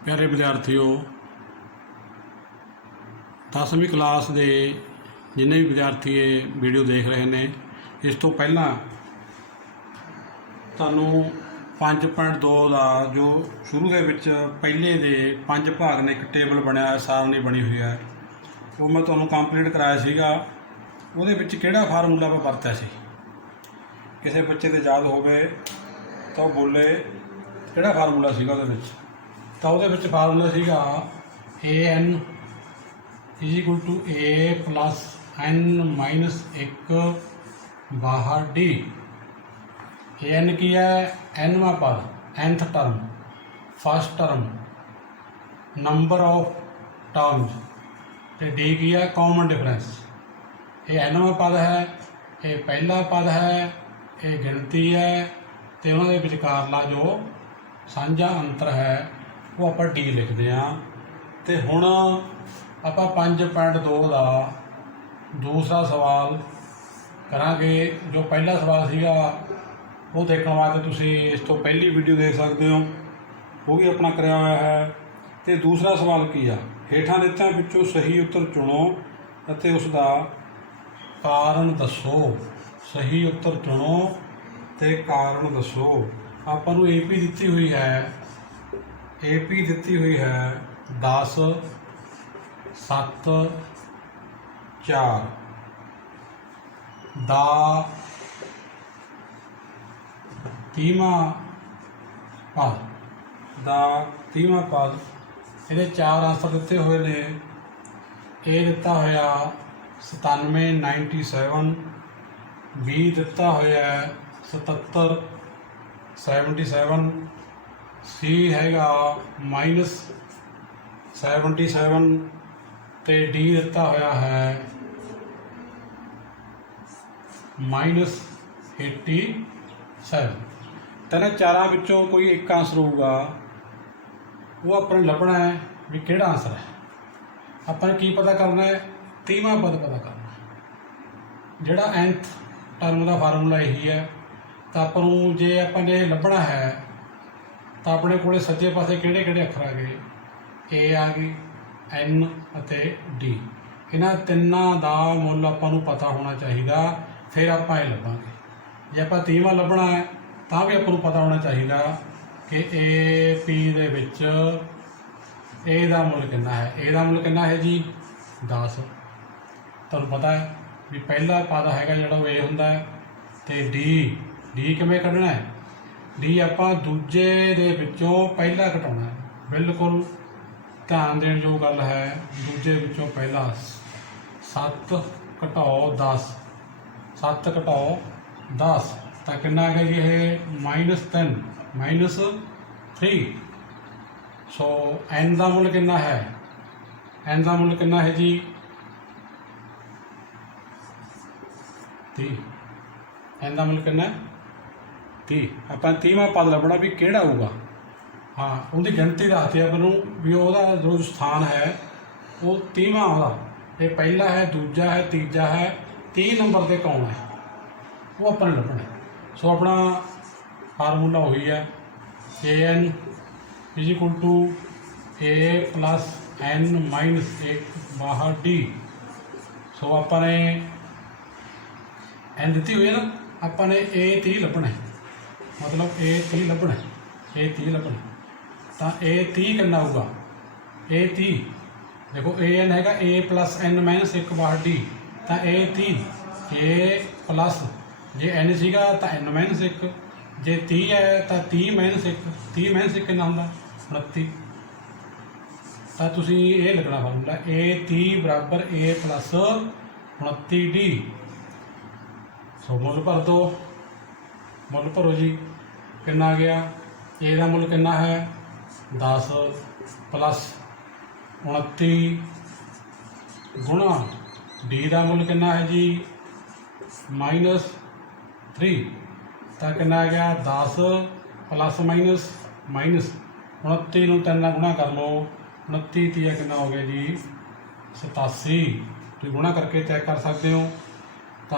प्यारे विद्यार्थियों, 10वीं क्लास के जिन्ने भी विद्यार्थी ये वीडियो देख रहे हैं, इस तो पहला तुहानू 5.2 का जो शुरू के विच पहले दे 5 भाग ने एक टेबल बनया सारणी बनी हुई है, वो मैं तुहानू कंप्लीट कराया सीगा। उहदे विच किहड़ा फार्मूला मैं वरत्या सी, किसी बच्चे ते याद होवे तो बोले किहड़ा फार्मूला सीगा उहदे विच। तो उहदे विच फार्मूला सीगा AN is equal to A plus N-1 बाहर D। AN की है nवां पद, nth term, first term, number of terms, तो D की है कॉमन डिफरेंस। ये nवां पद है, ये पहला पद है, ये गिनती है, तो उन्होंने विचकारला जो साझा अंतर है वो आप D लिखते हैं। तो हुण आप 5.2 का दूसरा सवाल करांगे। जो पहला सवाल सीगा वो देखने वास्ते तुसीं इस तो पहली वीडियो देख सकते हो, वो भी अपना कराया हुआ है। तो दूसरा सवाल की आ, हेठां दित्तिआं विचों सही उत्तर चुनो अते उसका कारण दसो। सही उत्तर चुनो ते कारण दसो। आपां नूं AP दित्ती हुई है, AP दित्ती हुई है 10, 7, 4 दा 30वां पद, दा 30वां पद। ये 4 आंसर दिते हुए ने। ए दिता होया 97, 97, B दिता होया 77, 77, C हैगा -77 ते D दिता होया है -87। तेना चारां विचों कोई एक आंसर होगा, वो अपने लभना है भी किहड़ा आंसर है। अपने की पता करना है, 30वां पद पता करना है। जिहड़ा nth टर्म का फार्मूला यही है। तो आपनूं जे आपने लभना है तो अपने कोले सज्जे पासे किहड़े किहड़े अखर आ गए, A आ गई, N अते D। इन्हां तिन्नां दा मुੱਲ आपां नूं पता होना चाहिए, फिर आपां ये लभांगे। जे आपां 30वां लभना है तो भी आपां नूं पता होना चाहिए कि AP दे विच A दा मुੱਲ कितना है। A दा मुੱਲ कितना है जी 10। तुहानूं पता है भी पहला पद हैगा जिहड़ा A हुंदा है, ते D किवें कढना है। D आपां दूजे दे विचों पहला घटाउणा है। बिल्कुल ध्यान देण जो गल है, दूजे विचों पहला 7 घटाओ 10, 7 घटाओ 10 तो कितना है जी ये -3, -3। सो N का मुੱਲ कितना है, N का मुੱਲ कितना है जी 30। N का मुੱਲ कितना है 30। आपां 30वां पद लभना भी किहड़ा होगा। हाँ, उनकी गिनती दसती है आपनूं भी उहदा जो स्थान है वो 30वां आउंदा। ये पहला है, दूजा है, तीजा है, 30 नंबर पर कौन है वो अपने लभना है। सो अपना फार्मूला वही है, AN is equal to A plus N-1 बाहर D। सो अपने N दी हुई है ना, अपने A30 लभना है, मतलब A30 लभना है, A30 लभना। तो A30 कितना होगा, A30 देखो AN हैगा A प्लस N-1 बाहर D। तो A30 A plus J N सीगा तो N-1, जे 30 है तो 30-1, 30-1 कितना होंदा 29। तो तुसीं ये लिखना फार्मूला A30 बराबर A प्लस 29D। सो मुੱਲ भर दो, मुੱਲ भरो जी कितना आ गया। A का मुੱਲ कितना है 10 प्लस 29 गुणा D का मुੱਲ कितना है जी -3। तो कितना आ गया 10 प्लस माइनस 29 नूं 3 नाल गुणा कर लो, 29 तीया कितना हो गया जी 87। तुसीं गुणा करके चेक कर सकते हो। तो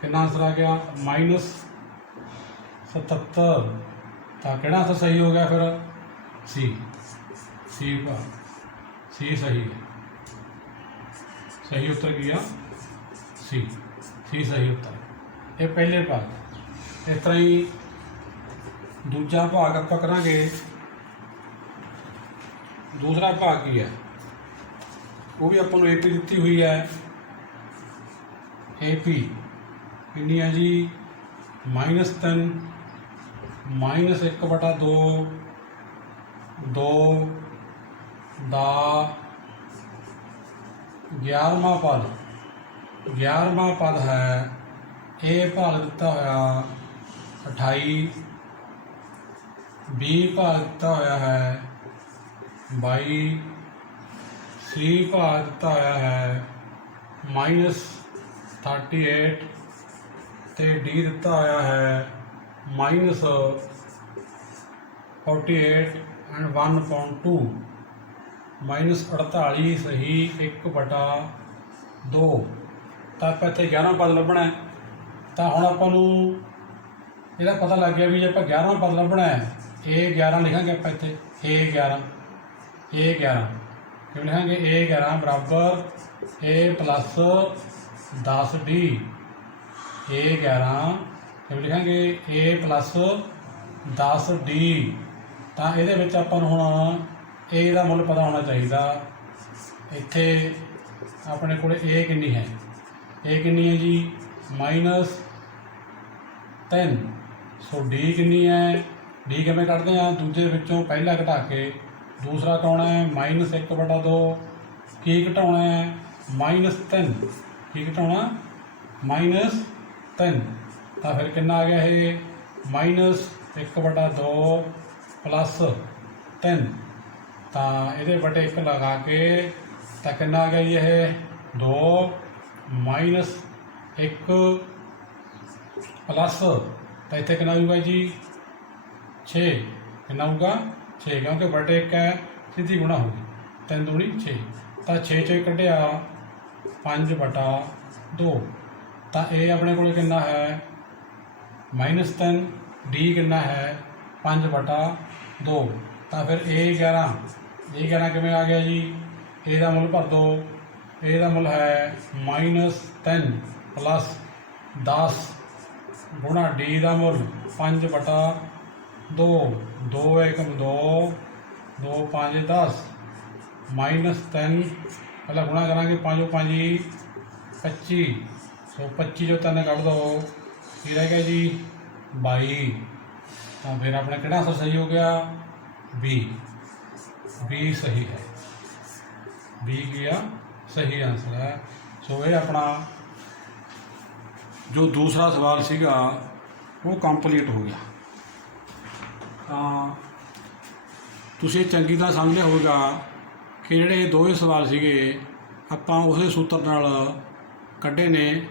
कितना आंसर आ गया -77। तो किहड़ा आंसर सही हो गया फिर C। सी भाग सी सही है, सही उत्तर की आ सी सही उत्तर। ये पहले भाग। इस तरह ही दूजा भाग आप करांगे। दूसरा भाग की है वो भी अपन ए पी दी हुई है। ए पी कितनी है जी -3 -1/2 2 ਦਾ 11ਵਾਂ ਪਦ। 11ਵਾਂ पद है ए भाग दिता होया 28, बी भाग दिता होया है 22, सी भाग दिता होया है -38 ते डी दिता होया है -48 एंड 1/2 -48 सही 1/2। तो आप इतने 11 पद लभना है। तो हुण आपां नूं इहदा पता लग गया भी जे आपां 11 पद लभना है A11 लिखांगे आपां इत्थे A11 क्यों लिखांगे A11 बराबर A प्लस 10D। A11 क्यों लिखांगे A प्लस 10D। तो ये आपां नूं हुण ए का मुल पता होना चाहिए। इत्थे अपने को ए कितनी है, ए कितनी है जी -3। सो डी कितनी है, डी किवें कढ़दे हैं दूजे विचों पहला घटा के दूसरा घटाउणा है -1/2 की घटाउणा है -3 की घटाउणा -3। तो फिर कितना आ गया ये -1/2 प्लस 3। तो ये बटे 1 लगा के तो कितना आ गया ये 2 -1 प्लस तो इतने कितना होगा जी 6। कितना होगा 6 क्योंकि बटे 1 है सीधी गुणा होगी 3 दूनी 6। तो 6 चो कढ़िया 5/2। तो ये अपने को कितना है -3, डी कितना है 5/2। तो फिर A11 किमें आ गया जी ए का मुल भर दो। ए का मुल है -3 प्लस 10 गुणा डी का मुल 5/2। 2 1 2 2 5 10 -3 पहले गुणा करा 5 5 25। सो 25 जो 3 कढ़ दो ये रह गया जी 22। तो फिर अपना किहड़ा आंसर सही हो गया बी सही है। बी किया सही आंसर है। सो ये अपना जो दूसरा सवाल सीगा वो कंप्लीट हो गया। तुसीं चंगी तरह समझ लिया होगा कि जिहड़े दोवें सवाल सीगे आपां उस सूत्र नाल कढ़े ने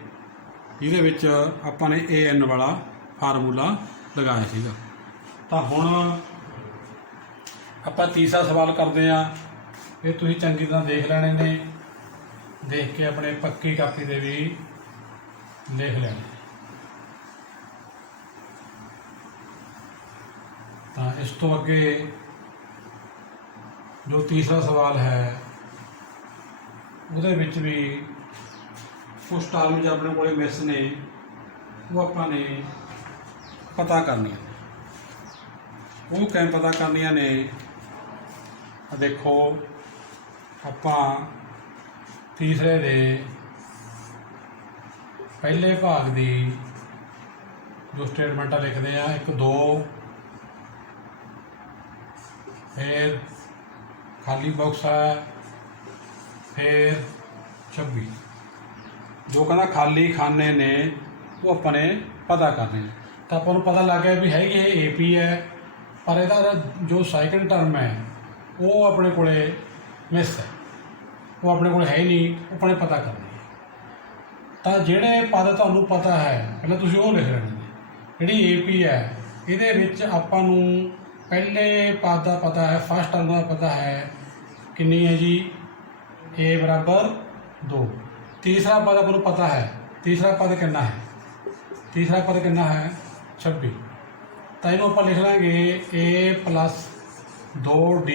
जिहदे विच आपां ने AN वाला फार्मूला लगाया सीगा। तो हुण आपां तीसरा सवाल करते हैं। ये तुसीं चंगी तरह देख लेने ने, देख के अपने पक्की कापी दे भी लिख लेने। तो इस तो अगे जो तीसरा सवाल है उहदे विच भी कुछ टर्म जो अपने को मिस ने वो आपां पता करनियां। वो कैं पता करनियां ने देखो आपां तीसरे दे पहले भाग की जो स्टेटमेंट लिखते हैं 1 2 फिर खाली बॉक्स है फिर 26 जो कहना खाली खाने ने वो अपने पता करने। तो अपन पता लग गया भी है ये AP है पर यदा जो सैकेंड टर्म है वो अपने को मिस है, वो अपने को है ही नहीं, अपने पता करने। तो जोड़े पद तुहानूं पता है पहले तुसीं वो लिख लेने। जिहड़ी AP है इहदे विच आपां नूं पहले पद का पता है, फर्स्ट टर्म का पता है कितनी है जी A बराबर 2। तीसरा पद आपको पता है, तीसरा पद कितना है, तीसरा पद कितना है 26। तो इन्हों आप लिख लेंगे A प्लस 2D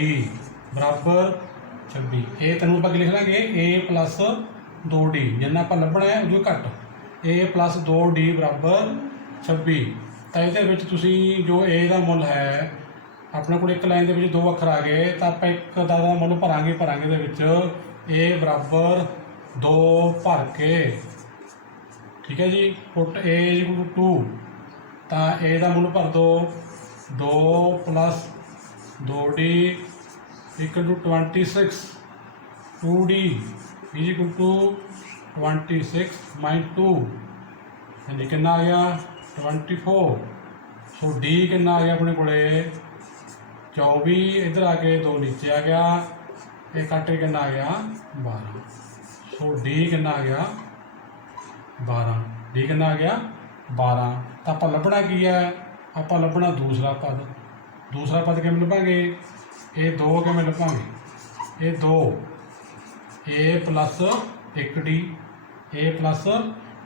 बराबर 26। ये तैनूं आपां की लिख लांगे ए प्लस 2d, जिन्ना आपां लभना है उदों घट ए प्लस 2d बराबर 26। तो ये तुसीं जो ए का मुल है अपने को एक लाइन के 2 अखर आ गए तो आप एक दा मुल भरांगे ए बराबर 2 भर के, ठीक है जी। पुट ए इक्वल टू 2 तो ए का मुल भर दो 2 plus 2d equal to 26। 2d is equal to 26 minus 2 यानी कितना आ गया 24। सो d कितना आ गया अपने को 24, इधर आके 2 नीचे आ गया, ये कट के कितना आ गया 12। सो d कितना आ गया 12, d कितना आ गया 12। तो आप लभना की है, आप लभना दूसरा पद। दूसरा पद किमें लभांगे, ये 2 किमें लभांगे, ये 2 ए प्लस 1d, ए प्लस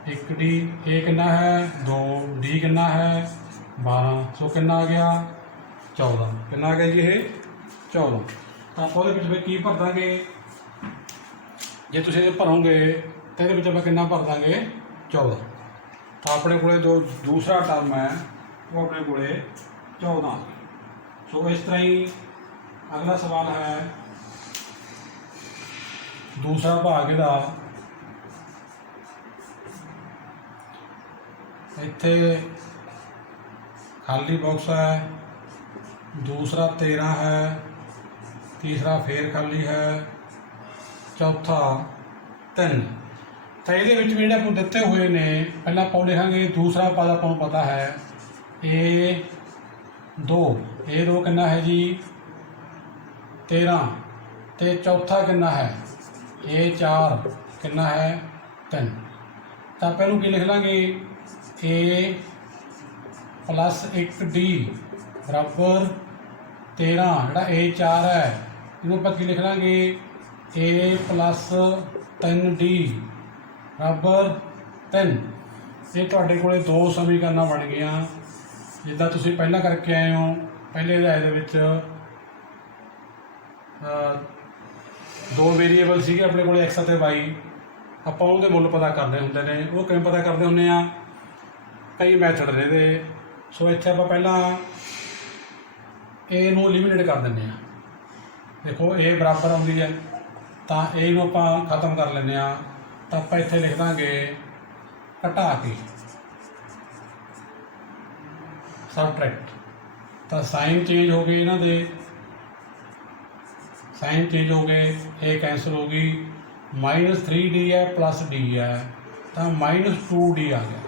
1d, ए कितना है 2, d कितना है 12। सो कितना आ गया 14। कितना आ गया जी ये 14। तो आप फिर की भर देंगे, जे तुम ये भरोगे तो ये आप कितना भर देंगे 14। तो अपने को जो दूसरा टर्म है वो अपने को 14 आ गई। सो इस तरह ही अगला सवाल है दूसरा भाग का, इत्थे खाली बॉक्स है, दूसरा 13 है, तीसरा फिर खाली है, चौथा 3। तो ये भी जो दिते हुए ने पहला आप लिखांगे दूसरा पद आपको पता है ए 2 कितना है जी 13, तो चौथा कितना है ए 4 कितना है 3। तो आप इनू की लिख लेंगे ए प्लस 1d बराबर 13, जोड़ा ए 4 है इनू आप की लिख लेंगे ए प्लस 3d बराबर 3। ये तुहाडे कोले 2 समीकरण बन गई जिदा तुसीं पहला करके आए हो। पहले अध्याय 2 वेरीएबल सीगे अपने को एक्स और वाई, आपां उहदे मुल पता करने हुंदे ने। वो किवें पता करते हुंदे आ, कई मैथड ने इहदे। सो इत्थे आपां पहलां ए नूं एलिमिनेट कर दिंदे आ। देखो ए बराबर आउंदी है तो ए नूं आपां खत्म कर लैंदे आ, तो आपां इत्थे लिख दांगे घटा के सबट्रैक्ट। तो साइन चेंज हो गए इन्हां दे, साइन चेंज हो गए, ए कैंसल हो गई, -3d है प्लस d है तो -2d आ गया,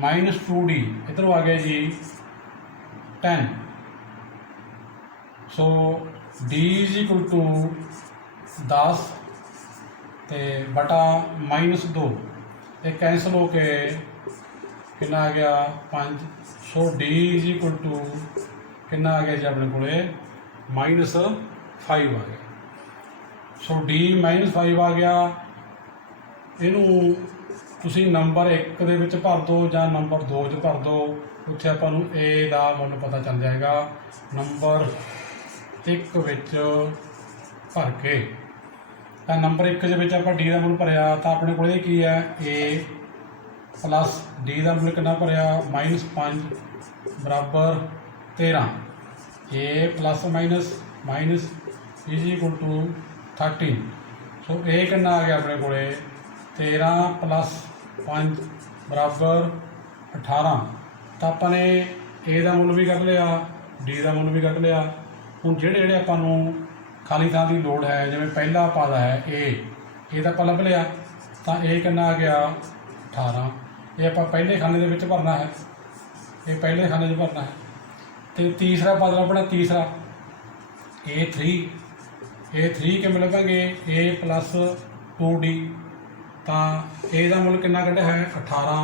-2d इधरों आ गया जी 10। सो d इज इक्वल टू 10 ते बटा -2, ये कैंसल हो के कितना आ गया 5। सो d इज इक्वल टू कितना आ गया जी अपने को -5 आ गया। सो d -5 आ गया। इनू तुसी नंबर 1 दे विच भर दो या नंबर 2 च भर दो, उत्थे आपां नूं ए दा मुल पता चल जाएगा। नंबर 1 विच भर के तो नंबर 1 दे विच आपां डी दा मुल भरिया तो अपने को की है ए प्लस डी का मुल कितना भरिया -5 बराबर 13। A plus minus minus is equal to 13। So a कितना आ गया अपने को 13 प्लस 5 बराबर 18। तो अपने ए का मुल भी कढ़ लिया, डी का मुल भी कढ़ लिया। हुण जिहड़े आपां नूं खाली थां की लोड़ है, जिवें पहला पद है ए तो आपां लभ लिया, तो ए कितना आ गया 18। ये आपां पहले खाने दे विच भरना है, ये पहले खाने च भरना है। तो तीसरा पद लभना, तीसरा A3 किमें लभांगे ए प्लस 2d। तो ए का मुल कितना कढ़िया है 18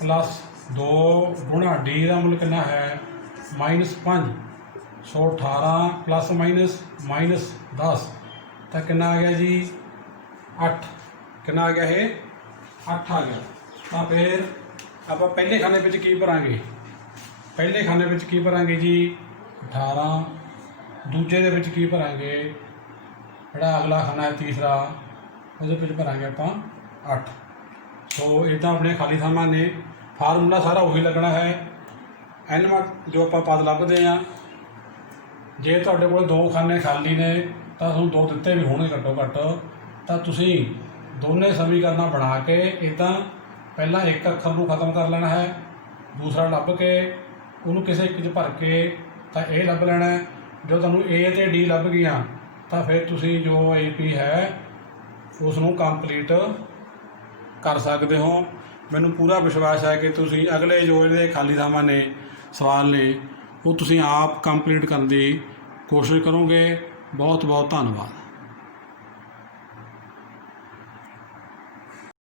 प्लस 2 गुणा डी का मुल कितना है -5। सो 18 प्लस माइनस 10 तो कितना आ गया जी 8। कितना आ गया ये 8 आ गया। तो फिर आप पहले खाने की भरांगे, पहले खाने की भरांगे जी 18 ਦੂਜੇ ਦੇ ਵਿੱਚ ਕੀ ਭਰਾਂਗੇ, ਜਿਹੜਾ ਅਗਲਾ ਖਾਨਾ ਹੈ ਤੀਸਰਾ, ਉਹਦੇ ਵਿੱਚ ਭਰਾਂਗੇ ਆਪਾਂ 8। ਸੋ ਇੱਦਾਂ ਆਪਣੇ ਖਾਲੀ ਥਾਵਾਂ ਨੇ। ਫਾਰਮੂਲਾ ਸਾਰਾ ਉਹੀ ਲੱਗਣਾ ਹੈ, n ਜੋ ਆਪਾਂ ਪਦ ਲੱਭਦੇ ਹਾਂ। ਜੇ ਤੁਹਾਡੇ ਕੋਲ 2 ਖਾਨੇ ਖਾਲੀ ਨੇ ਤਾਂ ਤੁਹਾਨੂੰ 2 ਦਿੱਤੇ ਵੀ ਹੋਣਗੇ ਘੱਟੋ ਘੱਟ, ਤਾਂ ਤੁਸੀਂ ਦੋਨੇ ਸਮੀਕਰਨਾਂ ਬਣਾ ਕੇ ਇੱਦਾਂ ਪਹਿਲਾਂ ਇੱਕ ਅੱਖਰ ਨੂੰ ਖਤਮ ਕਰ ਲੈਣਾ ਹੈ, ਦੂਸਰਾ ਲੱਭ ਕੇ ਉਹਨੂੰ ਕਿਸੇ ਇੱਕ 'ਚ ਭਰ ਕੇ ਤਾਂ ਇਹ ਲੱਭ ਲੈਣਾ ਹੈ। ਜੋ ਤੁਹਾਨੂੰ A ਅਤੇ D ਲੱਭ ਗਈਆਂ ਤਾਂ ਫਿਰ ਤੁਸੀਂ ਜੋ AP ਹੈ ਉਸ ਨੂੰ ਕੰਪਲੀਟ ਕਰ ਸਕਦੇ ਹੋ। ਮੈਨੂੰ ਪੂਰਾ ਵਿਸ਼ਵਾਸ ਹੈ ਕਿ ਤੁਸੀਂ ਅਗਲੇ ਜੋ ਇਹਦੇ ਖਾਲੀ ਥਾਵਾਂ ਨੇ ਸਵਾਲ ਨੇ ਉਹ ਤੁਸੀਂ ਆਪ ਕੰਪਲੀਟ ਕਰਨ ਦੀ ਕੋਸ਼ਿਸ਼ ਕਰੋਗੇ। ਬਹੁਤ ਬਹੁਤ ਧੰਨਵਾਦ।